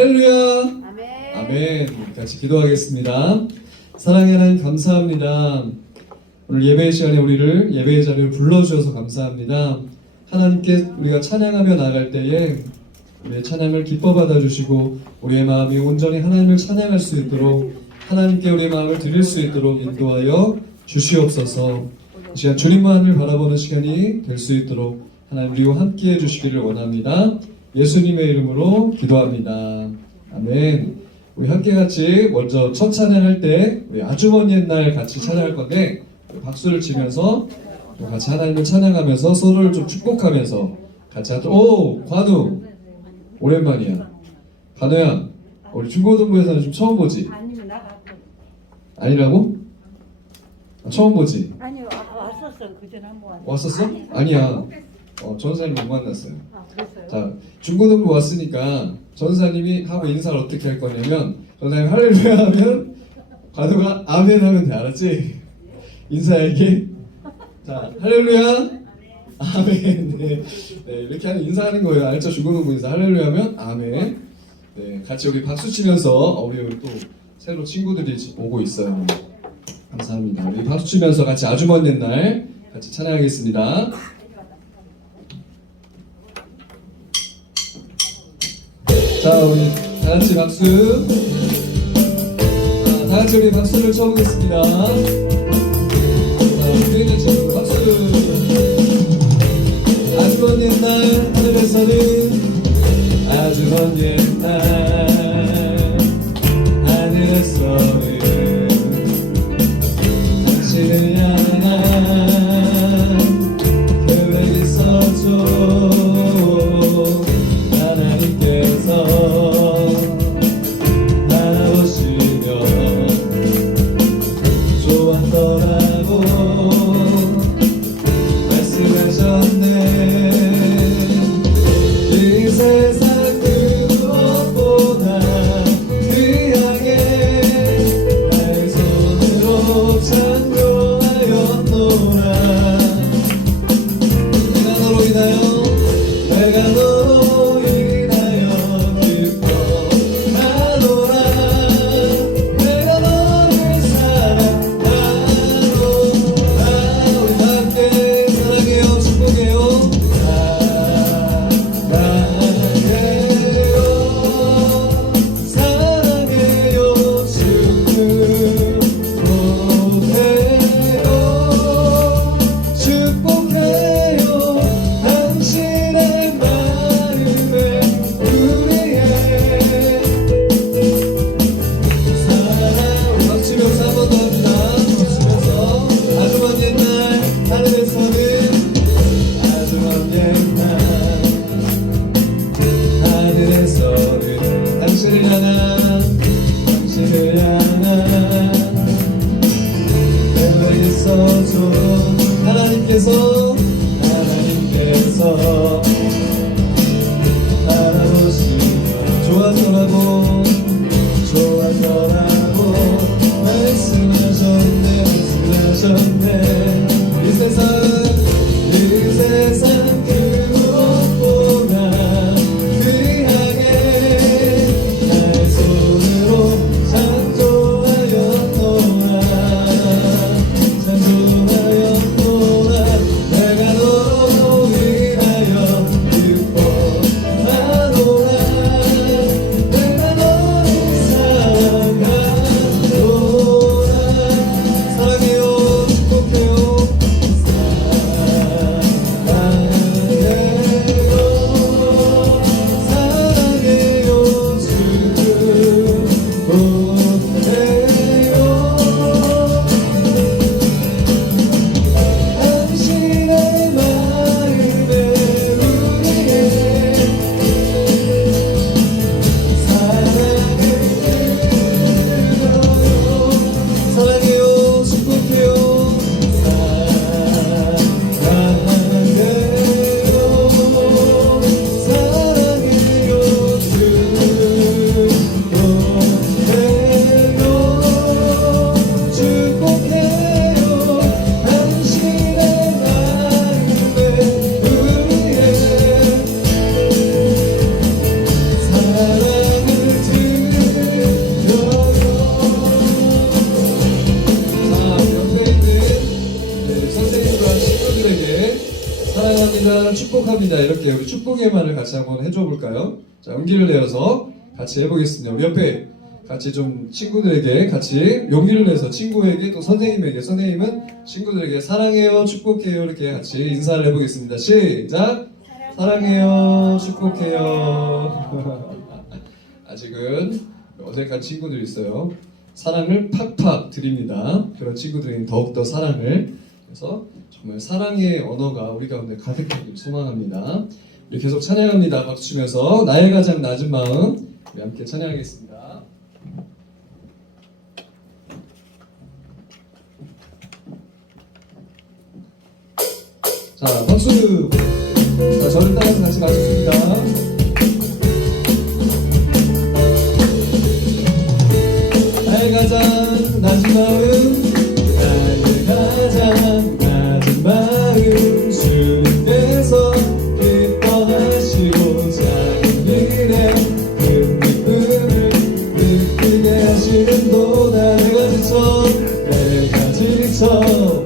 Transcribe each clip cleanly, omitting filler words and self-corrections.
할렐루야. 아멘. 아멘. 같이 기도하겠습니다. 사랑의 하나님 감사합니다. 오늘 예배의 시간에 우리를 예배의 자리를 불러주셔서 감사합니다. 하나님께 우리가 찬양하며 나갈 때에 우리의 찬양을 기뻐 받아주시고 우리의 마음이 온전히 하나님을 찬양할 수 있도록 하나님께 우리의 마음을 드릴 수 있도록 인도하여 주시옵소서. 이 시간 주님만을 바라보는 시간이 될 수 있도록 하나님 우리와 함께해 주시기를 원합니다. 예수님의 이름으로 기도합니다. 아멘. 우리 함께 같이 먼저 첫 찬양할 때 우리 아주 먼 옛날 같이 찬양할 건데 박수를 치면서 또 같이 하나님을 찬양하면서 서로를 좀 축복하면서 같이 하도록. 오! 관우! 오랜만이야. 관우야, 우리 중고등부에서는 좀 처음 보지? 아니면 나갔고. 아니라고? 처음 보지? 아니요, 왔었어. 그전에 한번 왔는데. 왔었어? 아니야. 전사님 못 만났어요. 아, 그랬어요? 자, 중고등부 왔으니까 전사님이 하고 인사를 어떻게 할 거냐면 전사님 할렐루야 하면 관우가 아멘 하면 돼. 알았지? 인사할게. 자, 할렐루야 아멘. 네, 이렇게 하는 인사하는 거예요. 알죠? 중고등부 인사 할렐루야 하면 아멘. 네, 같이 여기 박수 치면서 우리 또 새로 친구들이 오고 있어요. 감사합니다. 우리 박수 치면서 같이 아주 먼 옛날 같이 찬양하겠습니다. 자, 우리 다 같이 박수. 자, 다 같이 우리 박수를 쳐보겠습니다. 자, 우리 있는 친구 박수. 아주 먼 옛날 하늘에서는 아주 먼 옛날 하늘에서는 당신을 향한 계획이 있었죠. 하나님께서 바라보시며 좋았더라고 말씀하셨네. 이 세상 그 무엇보다 그 향해 나의 손으로 창조하였노라. 내가 너로 인하여 내가 너로 인하여 기뻐하노라. 내가 너를 사랑하노라. 우리 다 함께 사랑해요. 축복해요. 사랑해요. 축복해요. 축복해요. 당신의 마음에 우리의 사랑. 박수치면서 한 번 더 합니다. 박수치면서 아주 먼 옛날 하늘에서는 아주 먼 옛날 하늘에서는 당신을 향한 계획이 있어줘. 하나님께서 바라보시며 좋았더라고 말씀하셨네. 이 세상 그 무엇보다 그 향해 나의 손으로 창조하였노라. 내가 너로 인하여 기뻐하노라. 내가 너를 나아가 축복합니다. 이렇게 우리 축복의 말을 같이 한번 해줘 볼까요? 자, 용기를 내어서 같이 해보겠습니다. 우리 옆에 같이 좀 친구들에게 같이 용기를 내서 친구에게 또 선생님에게, 선생님은 친구들에게 사랑해요, 축복해요 이렇게 같이 인사를 해보겠습니다. 시작! 사랑해요, 축복해요. 아직은 어색한 친구들이 있어요. 사랑을 팍팍 드립니다. 그런 친구들에게 더욱더 사랑을. 그래서 정말 사랑의 언어가 우리 가운데 가득하길 소망합니다. 우리 계속 찬양합니다. 박수 치면서 나의 가장 낮은 마음 우리 함께 찬양하겠습니다. 자, 박수! 자, 저를 따라서 같이 가겠습니다. 나의 가장 낮은 마음, 나의 가장 낮은 마음, 주님께서 기뻐하시고 작은 일에 큰 기쁨을 느끼게 하시는도다. 내가 지쳐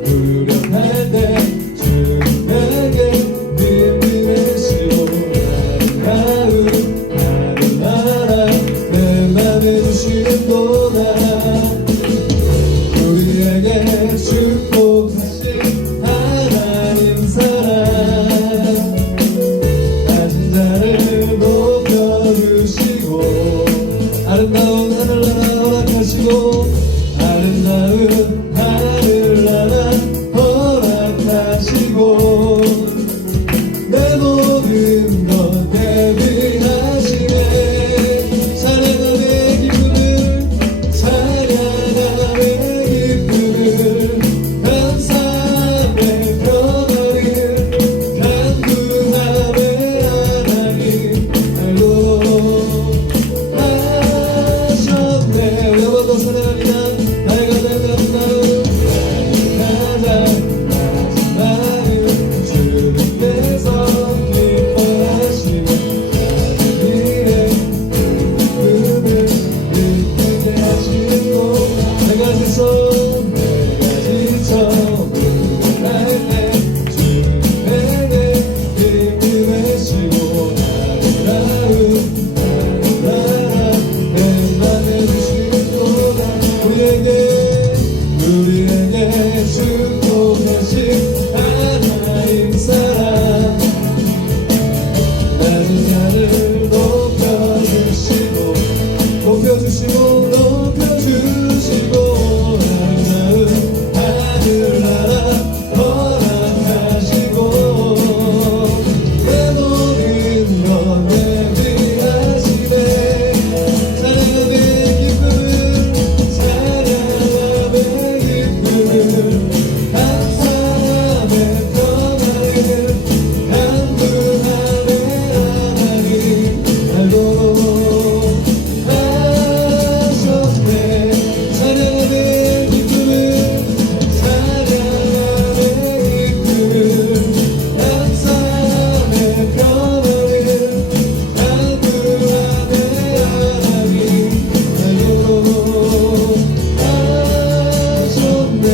무력할 때 주님에게 힘이 되시고 나는 나라 내 맘에 주시는도다. 우리에게 축복하신 하나님 사랑, 낮은 자를 높여주시고 아름다운 하늘나라 허락하시고 아름다운 하늘나라 허락하시고 내 모든 것 대비하시네. 찬양함의 기쁨을 찬양함의 기쁨을 감사함의 평화를 간구함의 하나님 알고 하셨네. 우리 한번 더 찬양합니다. 나의 가장 낮은 마음, 나의 가장 낮은 마음, 주님께서 기뻐하시고 작은 일에 기쁨을 느끼게 하시고 내가 지쳐 무력할 때 주님에게 힘이 되시고 아름다운 나라 내 맘에 주시는도다. 우리에게 축복하신 하나님 사랑, 낮은 자를 높여주시고 아름다운 하늘나라 허락하시고 내 모든 것 대비하시네. 찬양함의 기쁨을 찬양함의 기쁨을 감사함의 평화를 간구함의 하나님 알고 하셨네. 찬양함의 기쁨을 찬양함의 기쁨을 감사함의 평화를 간구함의 하나님 알고 하셨네.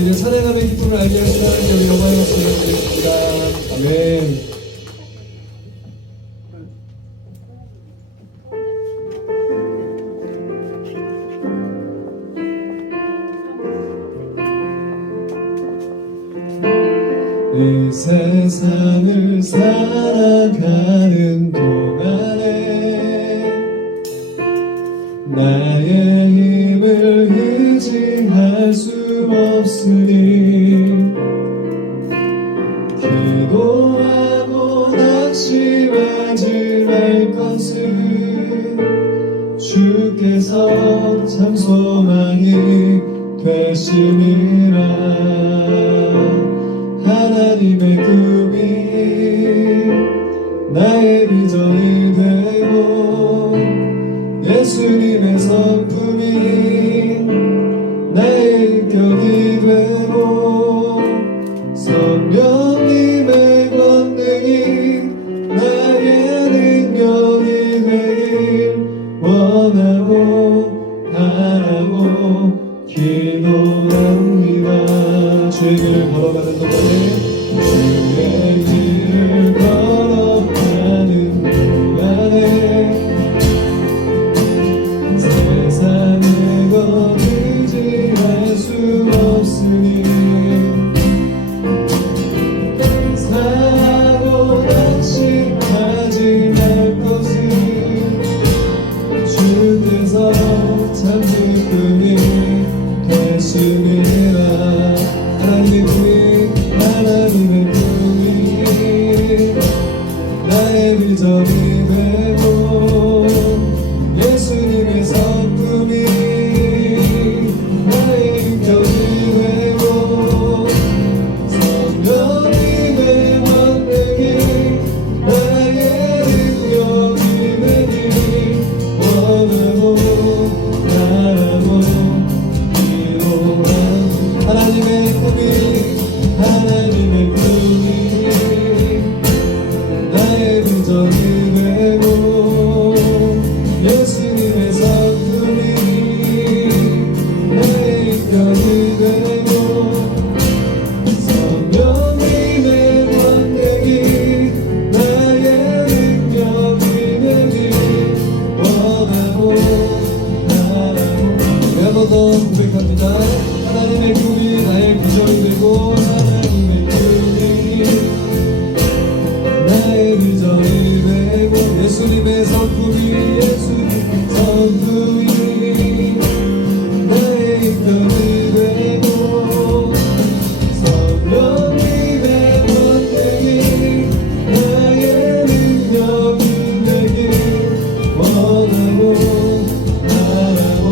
이제 찬양함의 기쁨을 알게 하신 하나님께 우리 영광의 박수 드리겠습니다. 아멘. 이 세상을 살아가는 동안에 나의 힘을 의지할 수 없으니 기도하고 낙심하지 말 것은 주께서 참 소망이 되심이라. 하나님의 꿈이 나의 비전이 되고 예수님의 성품이 나의 인격이 되고 성령님의 권능이 나의 능력이 되길 원하고 바라고 기도합니다. 비전이 되고 예수님의 성품이 나의 인격이 되고 성령님의 원력이 나의 능력이 되길 원하고 바라고 기도한 하나님의 꿈이 나의 비전이 되고 예수님의 성품이 나의 인격이 되고 성령님의 권능이 나의 능력이 되길 원하고 바라고 우리 한 번 더 고백합니다. 하나님의 꿈이 나의 비전이 되고 하나님의 꿈이 나의 비전이 되고 예수님의 성품이 나의 인격이 되고 성령님의 권능이 나의 능력이 되길 원하고 바라고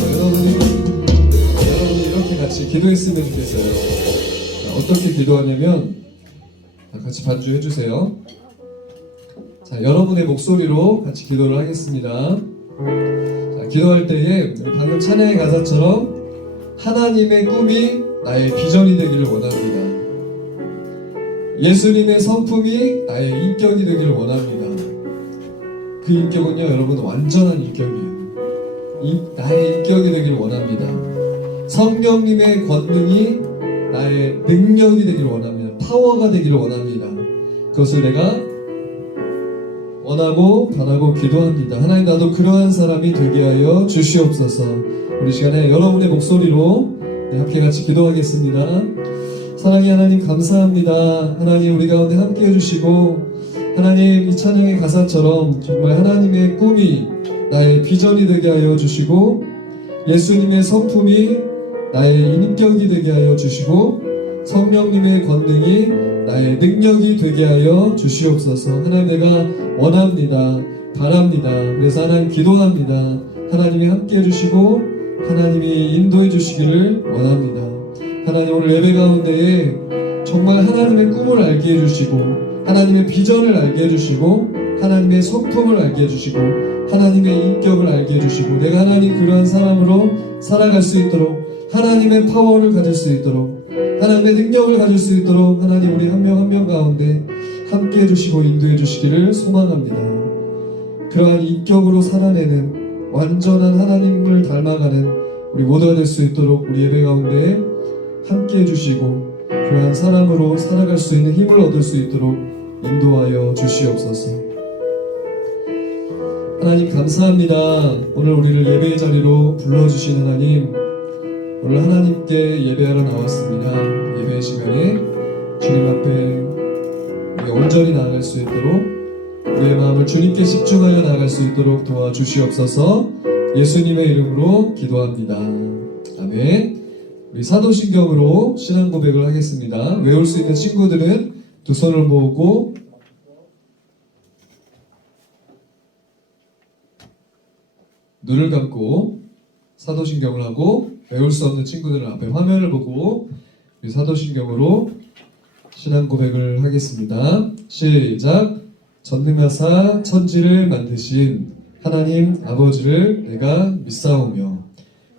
기도합니다. 여러분이 이렇게 같이 기도했으면 좋겠어요. 어떻게 기도하냐면 같이 반주해 주세요. 자, 여러분의 목소리로 같이 기도를 하겠습니다. 자, 기도할 때에 방금 찬양의 가사처럼 하나님의 꿈이 나의 비전이 되기를 원합니다. 예수님의 성품이 나의 인격이 되기를 원합니다. 그 인격은요, 여러분 완전한 인격이에요. 나의 인격이 되기를 원합니다. 성령님의 권능이 나의 능력이 되기를 원합니다. 파워가 되기를 원합니다. 그것을 내가 원하고 바라고 기도합니다. 하나님, 나도 그러한 사람이 되게 하여 주시옵소서. 우리 시간에 여러분의 목소리로 함께 같이 기도하겠습니다. 사랑의 하나님, 감사합니다. 하나님, 우리 가운데 함께 해주시고 하나님, 이 찬양의 가사처럼 정말 하나님의 꿈이 나의 비전이 되게 하여 주시고 예수님의 성품이 나의 인격이 되게 하여 주시고 성령님의 권능이 나의 능력이 되게 하여 주시옵소서. 하나님, 내가 원합니다. 바랍니다. 그래서 하나님 기도합니다. 하나님이 함께 해주시고 하나님이 인도해 주시기를 원합니다. 하나님, 오늘 예배 가운데에 정말 하나님의 꿈을 알게 해주시고 하나님의 비전을 알게 해주시고 하나님의 성품을 알게 해주시고 하나님의 인격을 알게 해주시고 내가 하나님 그러한 사람으로 살아갈 수 있도록 하나님의 파워를 가질 수 있도록 하나님의 능력을 가질 수 있도록 하나님 우리 한 명 한 명 가운데 함께 해주시고 인도해 주시기를 소망합니다. 그러한 인격으로 살아내는 완전한 하나님을 닮아가는 우리 모두가 될 수 있도록 우리 예배 가운데 함께 해주시고 그러한 사람으로 살아갈 수 있는 힘을 얻을 수 있도록 인도하여 주시옵소서. 하나님, 감사합니다. 오늘 우리를 예배의 자리로 불러주신 하나님, 오늘 하나님께 예배하러 나왔습니다. 예배의 시간에 주님 앞에 우리 온전히 나아갈 수 있도록 우리의 마음을 주님께 집중하여 나아갈 수 있도록 도와주시옵소서. 예수님의 이름으로 기도합니다. 아멘. 우리 사도신경으로 신앙 고백을 하겠습니다. 외울 수 있는 친구들은 두 손을 모으고 눈을 감고 사도신경을 하고 외울 수 없는 친구들은 앞에 화면을 보고 우리 사도신경으로 신앙 고백을 하겠습니다. 시작. 전능하사 천지를 만드신 하나님 아버지를 내가 믿사오며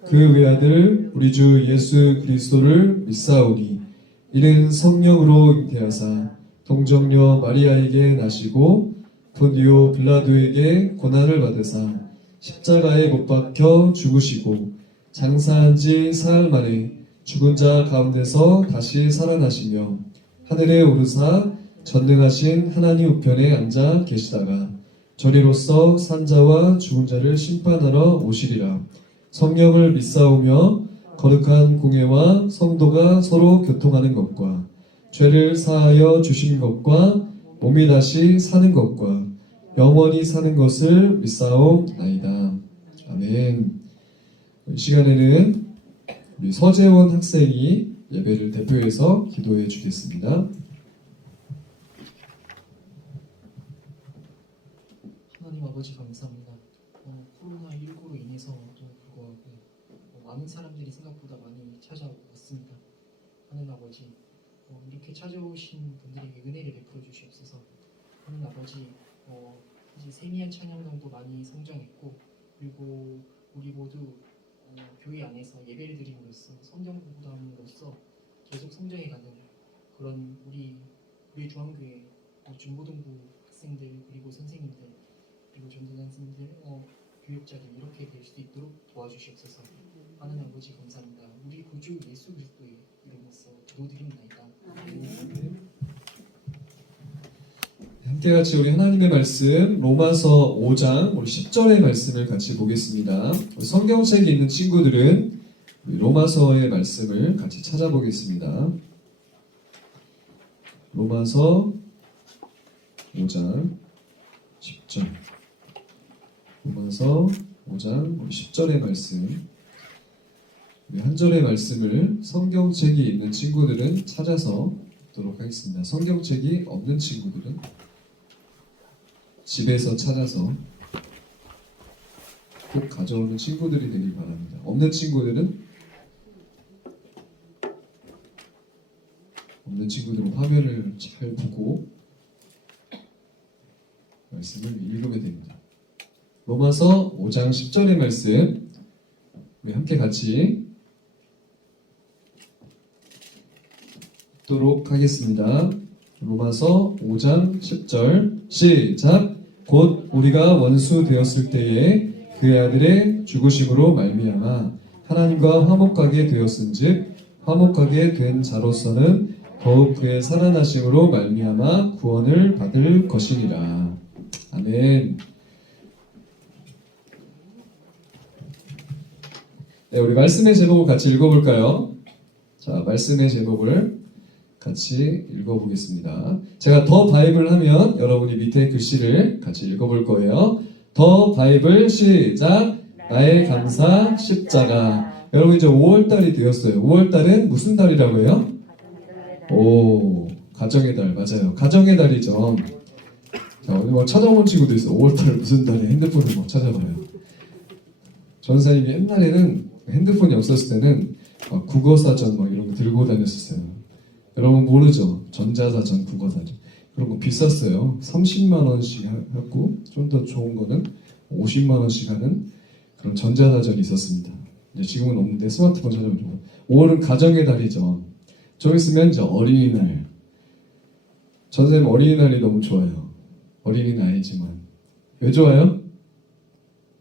그 외아들 우리 주 예수 그리스도를 믿사오니 이는 성령으로 잉태하사 동정녀 마리아에게 나시고 본디오 빌라도에게 고난을 받으사 십자가에 못 박혀 죽으시고 장사한 지 사흘 만에 죽은 자 가운데서 다시 살아나시며 하늘에 오르사 전능하신 하나님 우편에 앉아 계시다가 저리로서 산자와 죽은 자를 심판하러 오시리라. 성령을 믿사오며 거룩한 공예와 성도가 서로 교통하는 것과 죄를 사하여 주신 것과 몸이 다시 사는 것과 영원히 사는 것을 믿사옵나이다. 아멘. 이 시간에는 우리 서재원 학생이 예배를 대표해서 기도해 주겠습니다. 아버지 감사합니다. 코로나19로 인해서도 불구하고 많은 사람들이 생각보다 많이 찾아왔습니다. 하는 아버지, 이렇게 찾아오신 분들에게 은혜를 베풀어 주시옵소서. 하는 아버지, 이제 세미한 찬양단도 많이 성장했고, 그리고 우리 모두 교회 안에서 예배를 드림으로써 성경 공부도 함으로써 계속 성장해가는 그런 우리 중앙교회 중고등부 학생들, 그리고 선생님들, 그리고 전도단 선생님들, 교육자들 이렇게 될 수 있도록 도와주시옵소서. 하는 아버지 감사합니다. 우리 구주 예수 그리스도의 이름으로써 기도드립니다. 함께 같이 우리 하나님의 말씀 로마서 5장 우리 10절의 말씀을 같이 보겠습니다. 우리 성경책에 있는 친구들은 우리 로마서의 말씀을 같이 찾아보겠습니다. 로마서 5장 10절 로마서 5장 우리 10절의 말씀 우리 한 절의 말씀을 성경책이 있는 친구들은 찾아서 읽도록 하겠습니다. 성경책이 없는 친구들은 집에서 찾아서 꼭 가져오는 친구들이 되길 바랍니다. 없는 친구들은 화면을 잘 보고 말씀을 읽으면 됩니다. 로마서 5장 10절의 말씀 우리 함께 같이 읽도록 하겠습니다. 로마서 5장 10절 시작. 곧 우리가 원수 되었을 때에 그의 아들의 죽으심으로 말미암아 하나님과 화목하게 되었은즉 화목하게 된 자로서는 더욱 그의 살아나심으로 말미암아 구원을 받을 것이니라. 아멘. 네, 우리 말씀의 제목을 같이 읽어볼까요? 자, 말씀의 제목을 같이 읽어보겠습니다. 제가 더 바이블 하면 여러분이 밑에 글씨를 같이 읽어볼 거예요. 더 바이블 시작. 나의 감사 십자가. 여러분 이제 5월달이 되었어요. 5월달은 무슨 달이라고 해요? 오, 가정의 달. 맞아요. 가정의 달이죠. 자, 오늘 뭐 찾아본 친구도 있어. 5월달 무슨 달에 핸드폰을 막 찾아봐요. 전사님이 옛날에는 핸드폰이 없었을 때는 막 국어사전 막 이런 거 들고 다녔었어요. 여러분 모르죠? 전자사전, 국어사전. 그런 거 비쌌어요. 30만 원씩 하고 좀 더 좋은 거는 50만 원씩 하는 그런 전자사전이 있었습니다. 이제 지금은 없는데 스마트폰 찾아보죠. 5월은 가정의 달이죠. 좀 있으면 이제 어린이날. 전사님 어린이날이 너무 좋아요. 어린이는 아니지만 왜 좋아요?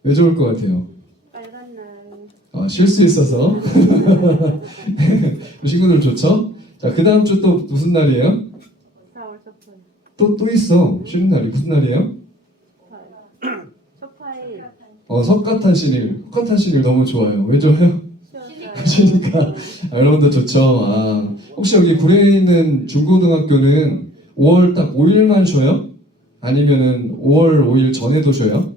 왜 좋을 것 같아요? 빨간 날. 쉴 수 있어서 친구들 좋죠? 자, 그 다음 주 또 무슨 날이에요? 4월 첫팔. 또 있어. 쉬는 날이 무슨 날이에요? 첫팔. 석가탄신일. 석가탄신일 너무 좋아요. 왜 좋아요? 쉬니까. 여러분도 좋죠. 혹시 여기 구례에 있는 중고등학교는 5월 딱 5일만 쉬어요? 아니면은 5월 5일 전에도 쉬어요?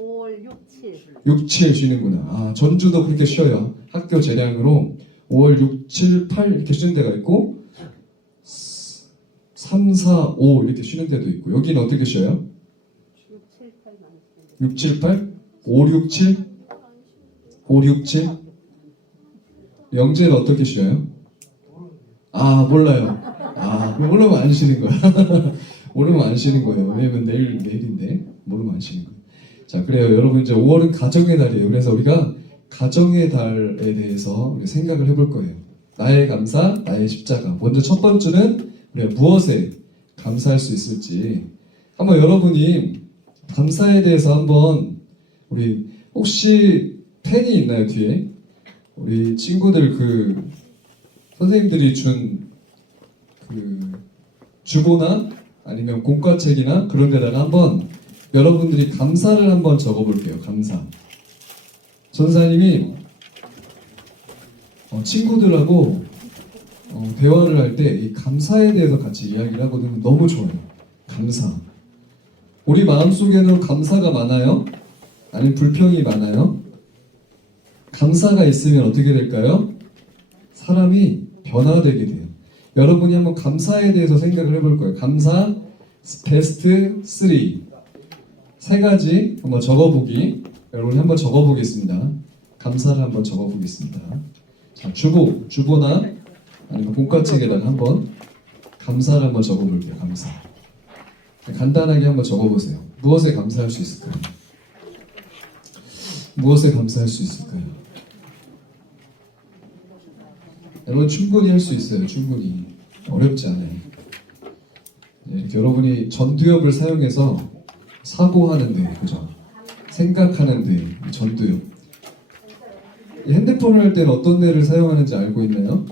5월 6, 7. 6, 7 쉬는구나. 전주도 그렇게 쉬어요. 학교 재량으로 5월 6, 7, 8 이렇게 쉬는 데가 있고 3, 4, 5 이렇게 쉬는 데도 있고 여기는 어떻게 쉬어요? 6, 7, 8만. 6, 7, 8? 5, 6, 7? 5, 6, 7? 영재는 어떻게 쉬어요? 몰라요. 모르면 안 쉬는 거야. 모르면 안 쉬는 거예요. 왜냐면 내일인데 모르면 안 쉬는 거예요. 자, 그래요. 여러분 이제 5월은 가정의 달이에요. 그래서 우리가 가정의 달에 대해서 우리 생각을 해볼 거예요. 나의 감사, 나의 십자가. 먼저 첫 번째는 우리가 무엇에 감사할 수 있을지 한번 여러분이 감사에 대해서 한번 우리 혹시 펜이 있나요 뒤에? 우리 친구들 그 선생님들이 준 그 주보나 아니면 공과책이나 그런 데다가 한번 여러분들이 감사를 한번 적어볼게요. 감사. 전사님이 친구들하고 대화를 할 때 이 감사에 대해서 같이 이야기를 하거든요. 너무 좋아요. 감사. 우리 마음속에는 감사가 많아요? 아니면 불평이 많아요? 감사가 있으면 어떻게 될까요? 사람이 변화되게 돼요. 여러분이 한번 감사에 대해서 생각을 해볼 거예요. 감사 베스트 3. 세 가지 한번 적어보기. 여러분이 한번 적어보겠습니다. 감사를 한번 적어보겠습니다. 자, 주보나 아니면 공과책에다가 한번 감사를 한번 적어볼게요. 감사. 간단하게 한번 적어보세요. 무엇에 감사할 수 있을까요? 무엇에 감사할 수 있을까요? 여러분 충분히 할 수 있어요. 충분히. 어렵지 않아요. 이렇게 여러분이 전두엽을 사용해서 사고하는데, 그죠? 생각하는데, 전두엽. 이 핸드폰을 할 때는 어떤 뇌를 사용하는지 알고 있나요?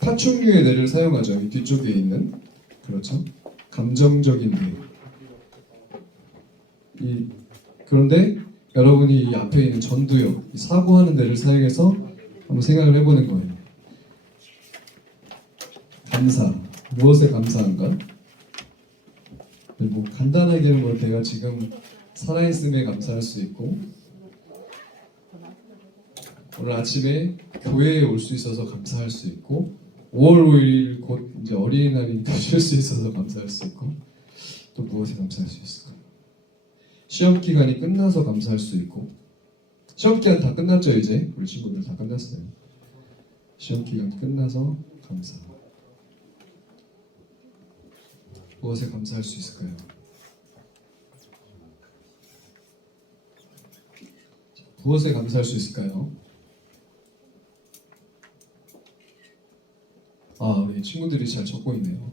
파충류의 뇌를 사용하죠. 이 뒤쪽에 있는. 그렇죠? 감정적인 뇌. 그런데 여러분이 이 앞에 있는 전두엽, 이 사고하는 뇌를 사용해서 한번 생각을 해보는 거예요. 감사. 무엇에 감사한가? 뭐 간단하게 뭐 내가 지금 살아있음에 감사할 수 있고, 오늘 아침에 교회에 올 수 있어서 감사할 수 있고, 5월 5일 곧 이제 어린이날이니까 쉴 수 있어서 감사할 수 있고, 또 무엇에 감사할 수 있을까요? 시험 기간이 끝나서 감사할 수 있고, 시험 기간 다 끝났죠 이제? 우리 친구들 다 끝났어요. 시험 기간 끝나서 감사. 무엇에 감사할 수 있을까요? 무엇에 감사할 수 있을까요? 우리 친구들이 잘 적고 있네요.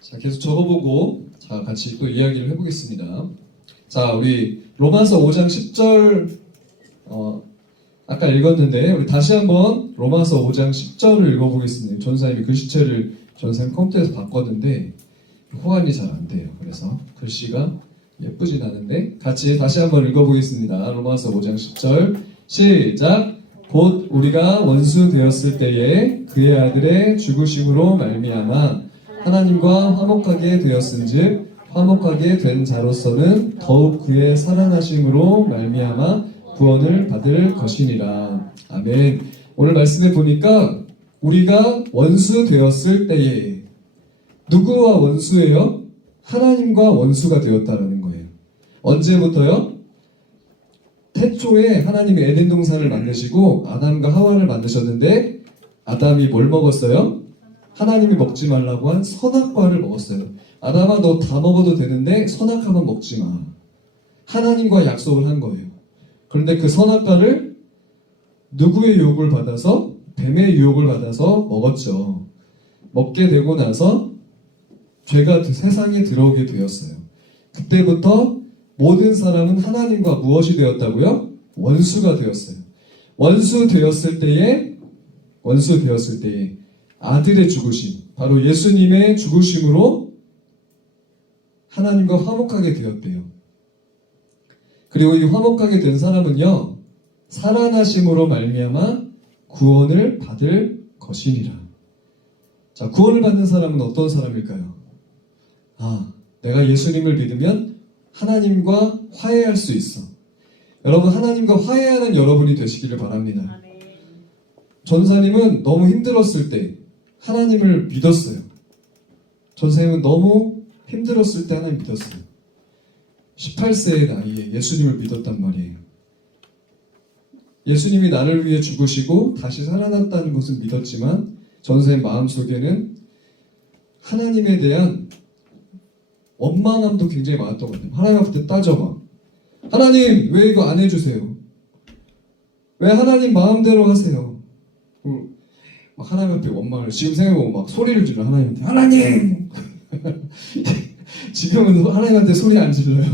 자, 계속 적어보고 자, 같이 또 이야기를 해보겠습니다. 자, 우리 로마서 5장 10절 아까 읽었는데 우리 다시 한번 로마서 5장 10절을 읽어보겠습니다. 전사님이 글씨체를 전사님 컴퓨터에서 바꿨는데 호환이 잘 안 돼요. 그래서 글씨가 예쁘진 않은데 같이 다시 한번 읽어보겠습니다. 로마서 5장 10절 시작. 곧 우리가 원수 되었을 때에 그의 아들의 죽으심으로 말미암아 하나님과 화목하게 되었은즉 화목하게 된 자로서는 더욱 그의 살아나심으로 말미암아 구원을 받을 것이니라. 아멘. 오늘 말씀에 보니까 우리가 원수 되었을 때에 누구와 원수예요? 하나님과 원수가 되었다라는 거예요. 언제부터요? 태초에 하나님이 에덴 동산을 만드시고 아담과 하와를 만드셨는데 아담이 뭘 먹었어요? 하나님이 먹지 말라고 한 선악과를 먹었어요. 아담아 너 다 먹어도 되는데 선악과만 먹지 마. 하나님과 약속을 한 거예요. 그런데 그 선악과를 누구의 유혹을 받아서? 뱀의 유혹을 받아서 먹었죠. 먹게 되고 나서 죄가 세상에 들어오게 되었어요. 그때부터 모든 사람은 하나님과 무엇이 되었다고요? 원수가 되었어요. 원수 되었을 때에 아들의 죽으심, 바로 예수님의 죽으심으로 하나님과 화목하게 되었대요. 그리고 이 화목하게 된 사람은요, 살아나심으로 말미암아 구원을 받을 것이니라. 자, 구원을 받는 사람은 어떤 사람일까요? 내가 예수님을 믿으면 하나님과 화해할 수 있어. 여러분, 하나님과 화해하는 여러분이 되시기를 바랍니다. 전사님은 너무 힘들었을 때 하나님을 믿었어요. 전사님은 너무 힘들었을 때 하나님 믿었어요. 18세의 나이에 예수님을 믿었단 말이에요. 예수님이 나를 위해 죽으시고 다시 살아났다는 것은 믿었지만 전사의 마음속에는 하나님에 대한 원망함도 굉장히 많았던 것 같아요. 하나님 앞에 따져봐. 하나님 왜 이거 안 해주세요? 왜 하나님 마음대로 하세요? 막 하나님 앞에 원망을 지금 생각해보면 막 소리를 질러 하나님한테 하나님! 지금은 하나님한테 소리 안 질러요.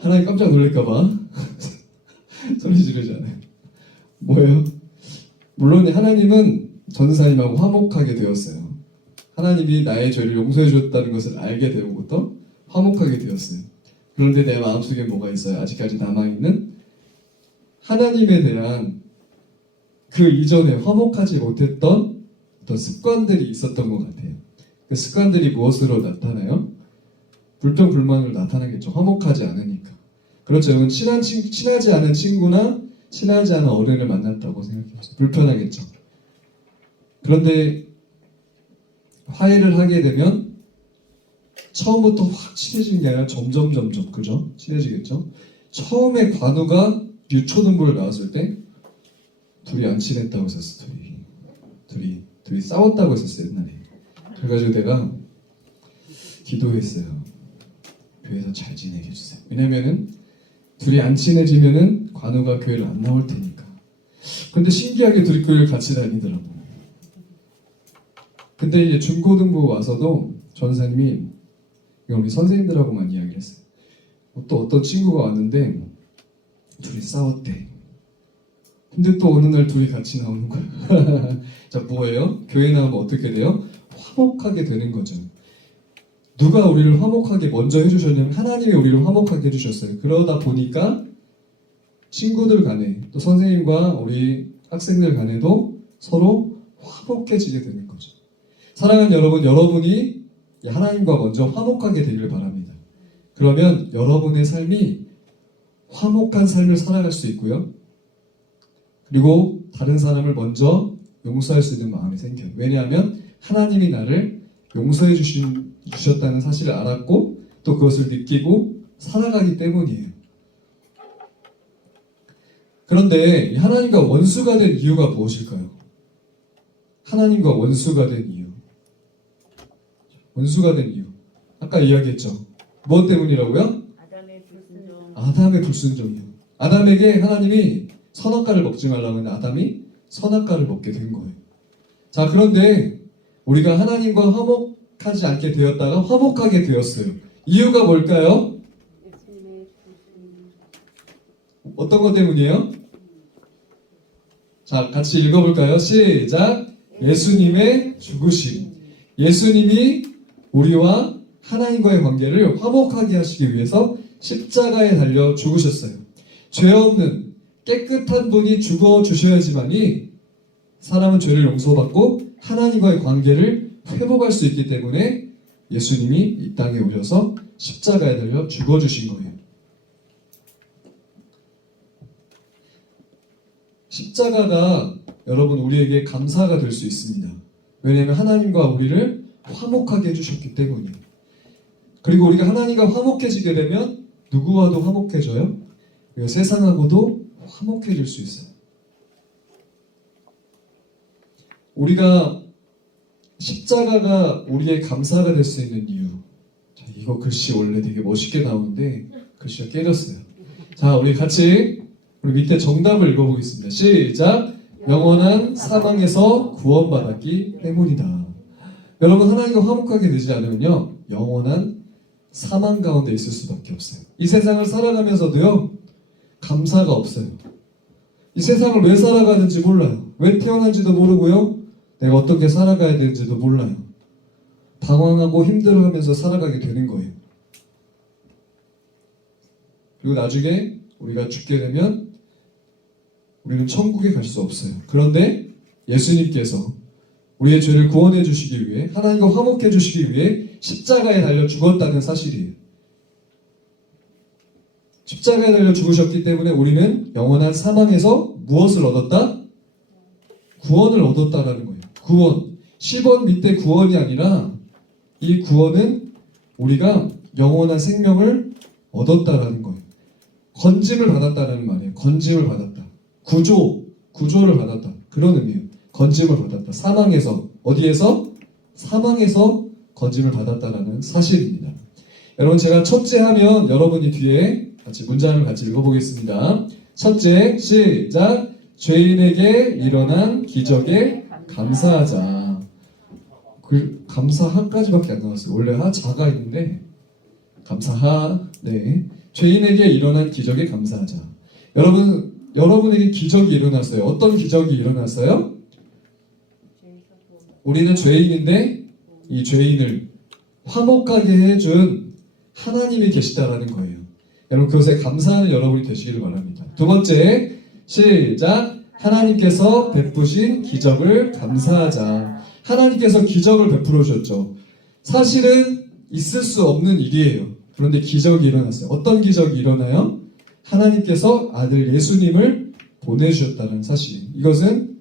하나님 깜짝 놀랄까봐 소리 지르지 않아요. 뭐예요? 물론 하나님은 전사님하고 화목하게 되었어요. 하나님이 나의 죄를 용서해 주었다는 것을 알게 되고부터 화목하게 되었어요. 그런데 내 마음속에 뭐가 있어요? 아직까지 남아있는 하나님에 대한 그 이전에 화목하지 못했던 어떤 습관들이 있었던 것 같아요. 그 습관들이 무엇으로 나타나요? 불평, 불만으로 나타나겠죠. 화목하지 않으니까. 그렇죠. 여러분, 친하지 않은 친구나 친하지 않은 어른을 만났다고 생각해보세요. 불편하겠죠. 그런데 화해를 하게 되면 처음부터 확 친해지는 게 아니라 점점 그죠? 친해지겠죠? 처음에 관우가 유초등부를 나왔을 때 둘이 안 친했다고 했었어. 둘이 싸웠다고 했었어요 옛날에. 그래가지고 내가 기도했어요. 교회에서 잘 지내게 해주세요. 왜냐면은 둘이 안 친해지면은 관우가 교회를 안 나올 테니까. 근데 신기하게 둘이 교회를 같이 다니더라고. 근데 이제 중고등부 와서도 전사님이 이건 우리 선생님들하고만 이야기를 했어요. 또 어떤 친구가 왔는데 둘이 싸웠대. 근데 또 어느 날 둘이 같이 나오는 거야. 자, 뭐예요? 교회 나오면 어떻게 돼요? 화목하게 되는 거죠. 누가 우리를 화목하게 먼저 해주셨냐면 하나님이 우리를 화목하게 해주셨어요. 그러다 보니까 친구들 간에 또 선생님과 우리 학생들 간에도 서로 화목해지게 되는 거죠. 사랑하는 여러분, 여러분이 하나님과 먼저 화목하게 되기를 바랍니다. 그러면 여러분의 삶이 화목한 삶을 살아갈 수 있고요. 그리고 다른 사람을 먼저 용서할 수 있는 마음이 생겨요. 왜냐하면 하나님이 나를 용서해 주셨다는 사실을 알았고 또 그것을 느끼고 살아가기 때문이에요. 그런데 하나님과 원수가 된 이유가 무엇일까요? 하나님과 원수가 된 이유. 원수가 된 이유. 아까 이야기했죠. 무엇 때문이라고요? 아담의 불순종이요. 아담에게 하나님이 선악과를 먹지 말라고 했는데 아담이 선악과를 먹게 된 거예요. 자, 그런데 우리가 하나님과 화목하지 않게 되었다가 화목하게 되었어요. 이유가 뭘까요? 어떤 것 때문이에요? 자, 같이 읽어볼까요? 시작! 예수님의 죽으심. 예수님이 우리와 하나님과의 관계를 화목하게 하시기 위해서 십자가에 달려 죽으셨어요. 죄 없는 깨끗한 분이 죽어 주셔야지만이 사람은 죄를 용서받고 하나님과의 관계를 회복할 수 있기 때문에 예수님이 이 땅에 오셔서 십자가에 달려 죽어 주신 거예요. 십자가가 여러분 우리에게 감사가 될 수 있습니다. 왜냐하면 하나님과 우리를 화목하게 해주셨기 때문이에요. 그리고 우리가 하나님과 화목해지게 되면 누구와도 화목해져요. 그리고 세상하고도 화목해질 수 있어요. 우리가 십자가가 우리의 감사가 될 수 있는 이유. 자, 이거 글씨 원래 되게 멋있게 나오는데 글씨가 깨졌어요. 자, 우리 같이 우리 밑에 정답을 읽어보겠습니다. 시작! 영원한 사망에서 구원받았기 때문이다. 여러분, 하나님과 화목하게 되지 않으면요 영원한 사망 가운데 있을 수밖에 없어요. 이 세상을 살아가면서도요 감사가 없어요. 이 세상을 왜 살아가는지 몰라요. 왜 태어난지도 모르고요 내가 어떻게 살아가야 되는지도 몰라요. 방황하고 힘들어하면서 살아가게 되는 거예요. 그리고 나중에 우리가 죽게 되면 우리는 천국에 갈 수 없어요. 그런데 예수님께서 우리의 죄를 구원해 주시기 위해 하나님과 화목해 주시기 위해 십자가에 달려 죽었다는 사실이에요. 십자가에 달려 죽으셨기 때문에 우리는 영원한 사망에서 무엇을 얻었다? 구원을 얻었다라는 거예요. 구원. 10원 밑에 구원이 아니라 이 구원은 우리가 영원한 생명을 얻었다라는 거예요. 건짐을 받았다라는 말이에요. 건짐을 받았다. 구조를 받았다. 그런 의미예요. 건짐을 받았다. 사망에서. 어디에서? 사망에서 건짐을 받았다라는 사실입니다. 여러분, 제가 첫째 하면 여러분이 뒤에 같이 문장을 같이 읽어보겠습니다. 첫째, 시작! 죄인에게 일어난 기적에 감사하자. 그 감사하까지밖에 안 나왔어요. 원래 하자가 있는데 감사하. 네. 죄인에게 일어난 기적에 감사하자. 여러분에게 기적이 일어났어요. 어떤 기적이 일어났어요? 우리는 죄인인데 이 죄인을 화목하게 해준 하나님이 계시다라는 거예요. 여러분, 그것에 감사하는 여러분이 되시기를 바랍니다. 두 번째, 시작! 하나님께서 베푸신 기적을 감사하자. 하나님께서 기적을 베풀어 주셨죠. 사실은 있을 수 없는 일이에요. 그런데 기적이 일어났어요. 어떤 기적이 일어나요? 하나님께서 아들 예수님을 보내주셨다는 사실. 이것은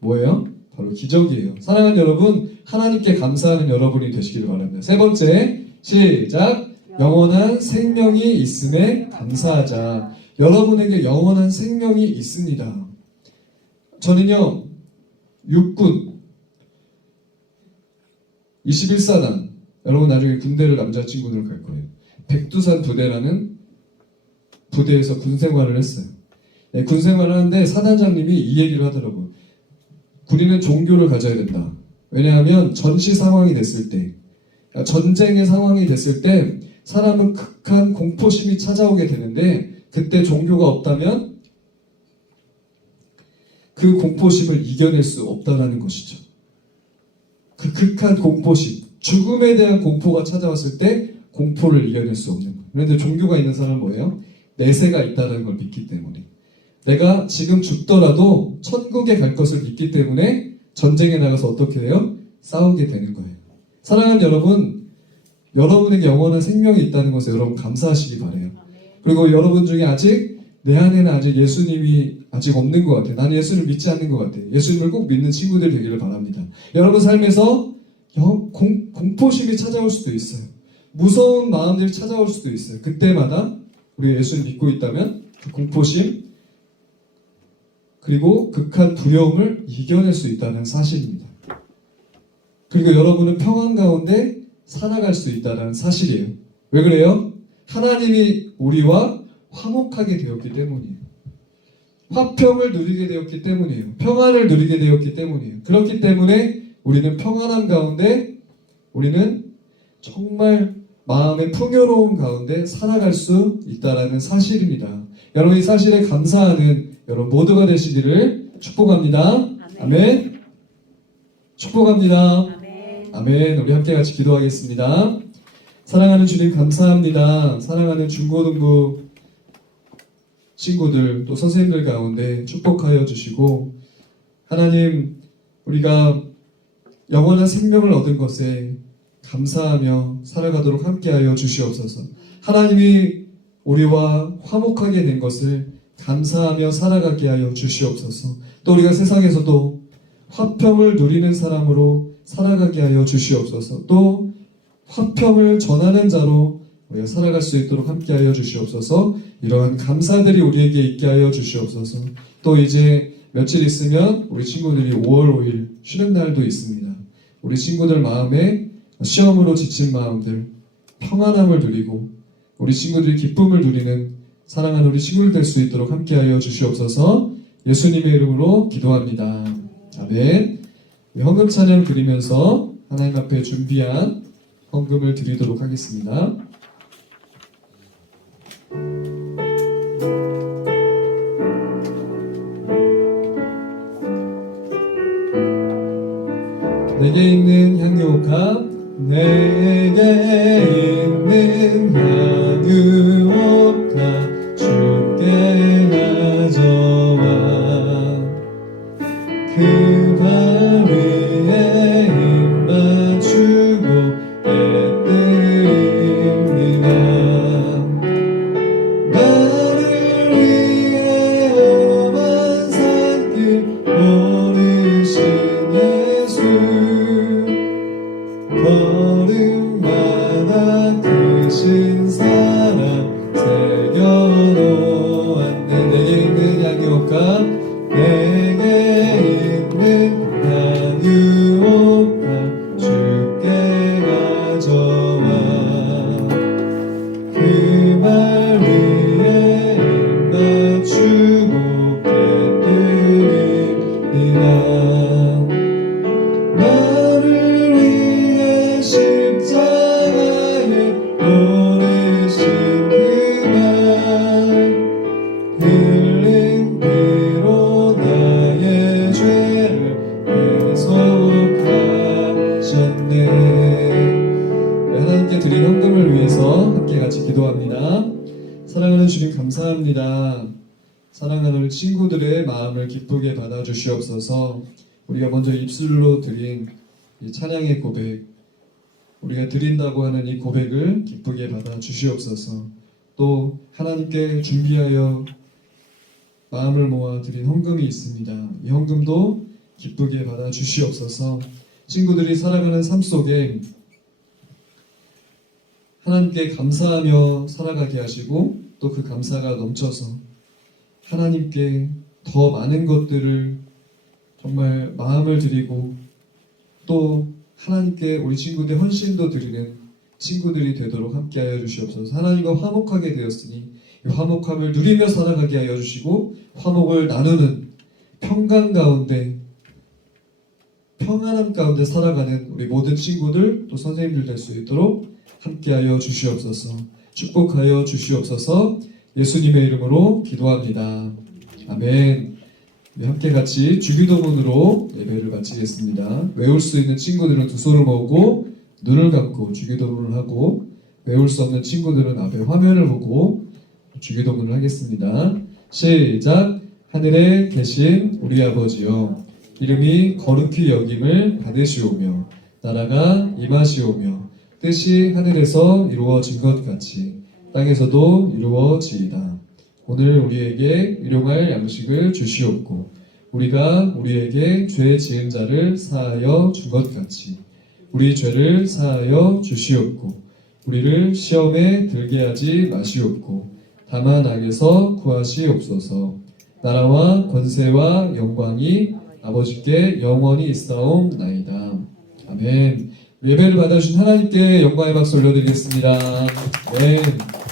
뭐예요? 바로 기적이에요. 사랑하는 여러분, 하나님께 감사하는 여러분이 되시기를 바랍니다. 세 번째, 시작. 영원한 생명이 있음에 감사하자. 여러분에게 영원한 생명이 있습니다. 저는요, 육군 21사단, 여러분 나중에 군대를 남자친구들 갈 거예요. 백두산 부대라는 부대에서 군 생활을 했어요. 네, 군 생활을 하는데 사단장님이 이 얘기를 하더라고요. 군인은 종교를 가져야 된다. 왜냐하면 전시 상황이 됐을 때, 그러니까 전쟁의 상황이 됐을 때 사람은 극한 공포심이 찾아오게 되는데 그때 종교가 없다면 그 공포심을 이겨낼 수 없다라는 것이죠. 그 극한 공포심, 죽음에 대한 공포가 찾아왔을 때 공포를 이겨낼 수 없는 거예요. 그런데 종교가 있는 사람은 뭐예요? 내세가 있다는 걸 믿기 때문에, 내가 지금 죽더라도 천국에 갈 것을 믿기 때문에 전쟁에 나가서 어떻게 해요? 싸우게 되는 거예요. 사랑하는 여러분, 여러분에게 영원한 생명이 있다는 것에 여러분 감사하시기 바래요. 그리고 여러분 중에 아직 내 안에는 아직 예수님이 아직 없는 것 같아요. 나는 예수를 믿지 않는 것 같아요. 예수님을 꼭 믿는 친구들 되기를 바랍니다. 여러분 삶에서 공포심이 찾아올 수도 있어요. 무서운 마음들이 찾아올 수도 있어요. 그때마다 우리가 예수를 믿고 있다면 그 공포심 그리고 극한 두려움을 이겨낼 수 있다는 사실입니다. 그리고 여러분은 평안 가운데 살아갈 수 있다는 사실이에요. 왜 그래요? 하나님이 우리와 화목하게 되었기 때문이에요. 화평을 누리게 되었기 때문이에요. 평안을 누리게 되었기 때문이에요. 그렇기 때문에 우리는 평안함 가운데, 우리는 정말 마음의 풍요로움 가운데 살아갈 수 있다는 사실입니다. 여러분 이 사실에 감사하는 여러분 모두가 되시기를 축복합니다. 아멘. 축복합니다. 아멘. 아멘. 우리 함께 같이 기도하겠습니다. 사랑하는 주님 감사합니다. 사랑하는 중고등부 친구들 또 선생님들 가운데 축복하여 주시고, 하나님 우리가 영원한 생명을 얻은 것에 감사하며 살아가도록 함께하여 주시옵소서. 하나님이 우리와 화목하게 된 것을 감사하며 살아가게 하여 주시옵소서. 또 우리가 세상에서도 화평을 누리는 사람으로 살아가게 하여 주시옵소서. 또 화평을 전하는 자로 우리가 살아갈 수 있도록 함께하여 주시옵소서. 이러한 감사들이 우리에게 있게 하여 주시옵소서. 또 이제 며칠 있으면 우리 친구들이 5월 5일 쉬는 날도 있습니다. 우리 친구들 마음에 시험으로 지친 마음들 평안함을 누리고 우리 친구들이 기쁨을 누리는 사랑하는 우리 친구들 될 수 있도록 함께하여 주시옵소서. 예수님의 이름으로 기도합니다. 아멘. 헌금 찬양 드리면서 하나님 앞에 준비한 헌금을 드리도록 하겠습니다. 내게 있는 향유옥합, 내게 있는 향유옥합 주께 가져와. 그 발 위에 힘 맞추고 애드립니다. 나를 위해 오만 산길 오르신 예수, 걸음마다 크신 사랑 새겨놓았네. 내게 있는 향유옥합, 내게 있는 향유옥합 주께 가져와. 그 발 위에 힘 맞추고 깨뜨립니다. 나를 위해 십자가에 오르신 그 발, 흘린 피로 나의 죄를 대속하셨네. 하나님께 드린 헌금을 위해서 함께 같이 기도합니다. 사랑하는 주님 감사합니다. 사랑하는 우리 친구들의 마음을 기쁘게 받아주시옵소서. 우리가 먼저 입술로 드린 이 찬양의 고백, 우리가 드린다고 하는 이 고백을 기쁘게 받아주시옵소서. 또 하나님께 준비하여 마음을 모아 드린 헌금이 있습니다. 이 헌금도 기쁘게 받아주시옵소서. 친구들이 살아가는 삶 속에 하나님께 감사하며 살아가게 하시고 또 그 감사가 넘쳐서 하나님께 더 많은 것들을 정말 마음을 드리고 또 하나님께 우리 친구들 헌신도 드리는 친구들이 되도록 함께하여 주시옵소서. 하나님과 화목하게 되었으니 이 화목함을 누리며 살아가게 하여 주시고 화목을 나누는 평강 가운데 평안함 가운데 살아가는 우리 모든 친구들 또 선생님들 될 수 있도록 함께하여 주시옵소서. 축복하여 주시옵소서. 예수님의 이름으로 기도합니다. 아멘. 우리 함께 같이 주기도문으로 예배를 마치겠습니다. 외울 수 있는 친구들은 두 손을 모으고 눈을 감고 주기도문을 하고 외울 수 없는 친구들은 앞에 화면을 보고 주기도문을 하겠습니다. 시작. 하늘에 계신 우리 아버지여, 이름이 거룩히 여김을 받으시오며 나라가 임하시오며 뜻이 하늘에서 이루어진 것 같이 땅에서도 이루어지이다. 오늘 우리에게 일용할 양식을 주시옵고 우리가 우리에게 죄 지은 자를 사하여 준 것 같이 우리 죄를 사하여 주시옵고 우리를 시험에 들게 하지 마시옵고 다만 악에서 구하시옵소서. 나라와 권세와 영광이 아버지께 영원히 있사옵나이다. 아멘. 예배를 받아주신 하나님께 영광의 박수 올려드리겠습니다. 아멘.